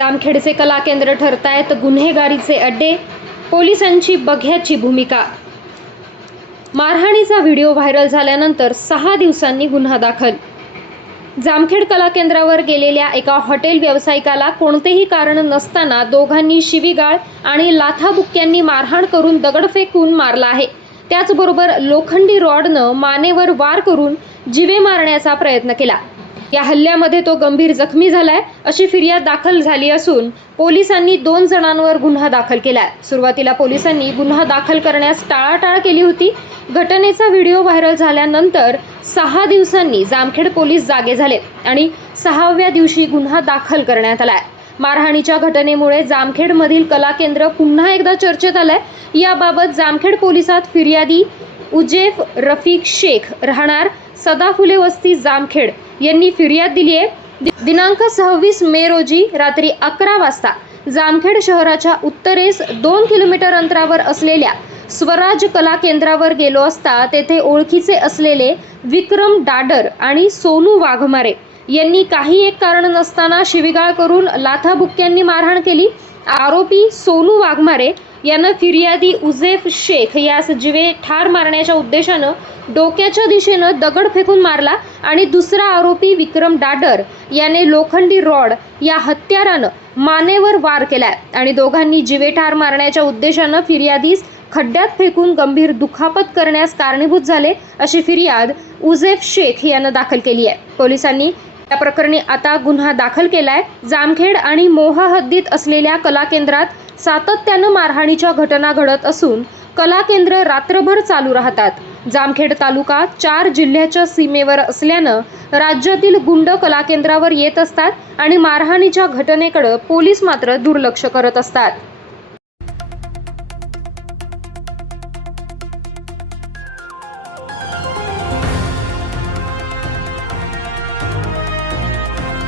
जामखेडचे कला केंद्र ठरतायत गुन्हेगारीचे अड्डे पोलिसांची बघ्याची भूमिका. मारहाणीचा व्हिडिओ व्हायरल झाल्यानंतर सहा दिवसांनी गुन्हा दाखल. जामखेड कला केंद्रावर गेलेल्या एका हॉटेल व्यावसायिकाला कोणतेही कारण नसताना दोघांनी शिवीगाळ आणि लाथाबुक्क्यांनी मारहाण करून दगड फेकून मारला आहे. त्याचबरोबर लोखंडी रॉडनं मानेवर वार करून जिवे मारण्याचा प्रयत्न केला. या हल्ल्यामध्ये तो गंभीर जखमी झालाय अशी फिर्याद दाखल झाली असून पोलिसांनी दोन जणांवर गुन्हा दाखल केलाय. सुरुवातीला पोलिसांनी गुन्हा दाखल करण्यास टाळाटाळ केली होती. घटनेचा व्हिडिओ व्हायरल झाल्यानंतर सहा दिवसांनी जामखेड पोलीस जागे झाले आणि सहाव्या दिवशी गुन्हा दाखल करण्यात आलाय. मारहाणीच्या घटनेमुळे जामखेडमधील कला केंद्र पुन्हा एकदा चर्चेत आलंय. याबाबत जामखेड पोलिसात फिर्यादी उजेफ रफिक शेख राहणार सदाफुले वस्ती जामखेड यांनी फिर्याद दिली आहे. दिनांक सव्वीस मे रोजी रात्री अकरा वाजता जामखेड शहराच्या उत्तरेस दोन किलोमीटर अंतरावर असलेल्या स्वराज कला केंद्रावर गेलो असता तेथे ओळखीचे असलेले विक्रम डाडर आणि सोनू वाघमारे यांनी काही एक कारण नसताना शिवीगाळ करून लाथाबुक्क्यांनी मारहाण केली. आरोपी सोनू वाघमारे यानं फिर्यादी उजेफ शेख यास जिवे ठार मारण्याच्या उद्देशानं डोक्याच्या दिशेनं दगड फेकून मारला आणि दुसरा आरोपी विक्रम डाडर याने लोखंडी रॉड या हत्यारानं मानेवर वार केलाय. आणि दोघांनी जिवे ठार मारण्याच्या उद्देशानं फिर्यादीस खड्ड्यात फेकून गंभीर दुखापत करण्यास कारणीभूत झाले अशी फिर्याद उजेफ शेख यानं दाखल केली आहे. पोलिसांनी या प्रकरणी आता गुन्हा दाखल केलाय. जामखेड आणि मोहा हद्दीत असलेल्या कला केंद्रात सातत्यानं मारहाणीच्या घटना घडत असून कला केंद्र रात्रभर चालू राहतात. जामखेड तालुका चार जिल्ह्याच्या सीमेवर असल्यानं राज्यातील गुंड कला केंद्रावर येत असतात आणि मारहाणीच्या घटनेकडे पोलीस मात्र दुर्लक्ष करत असतात.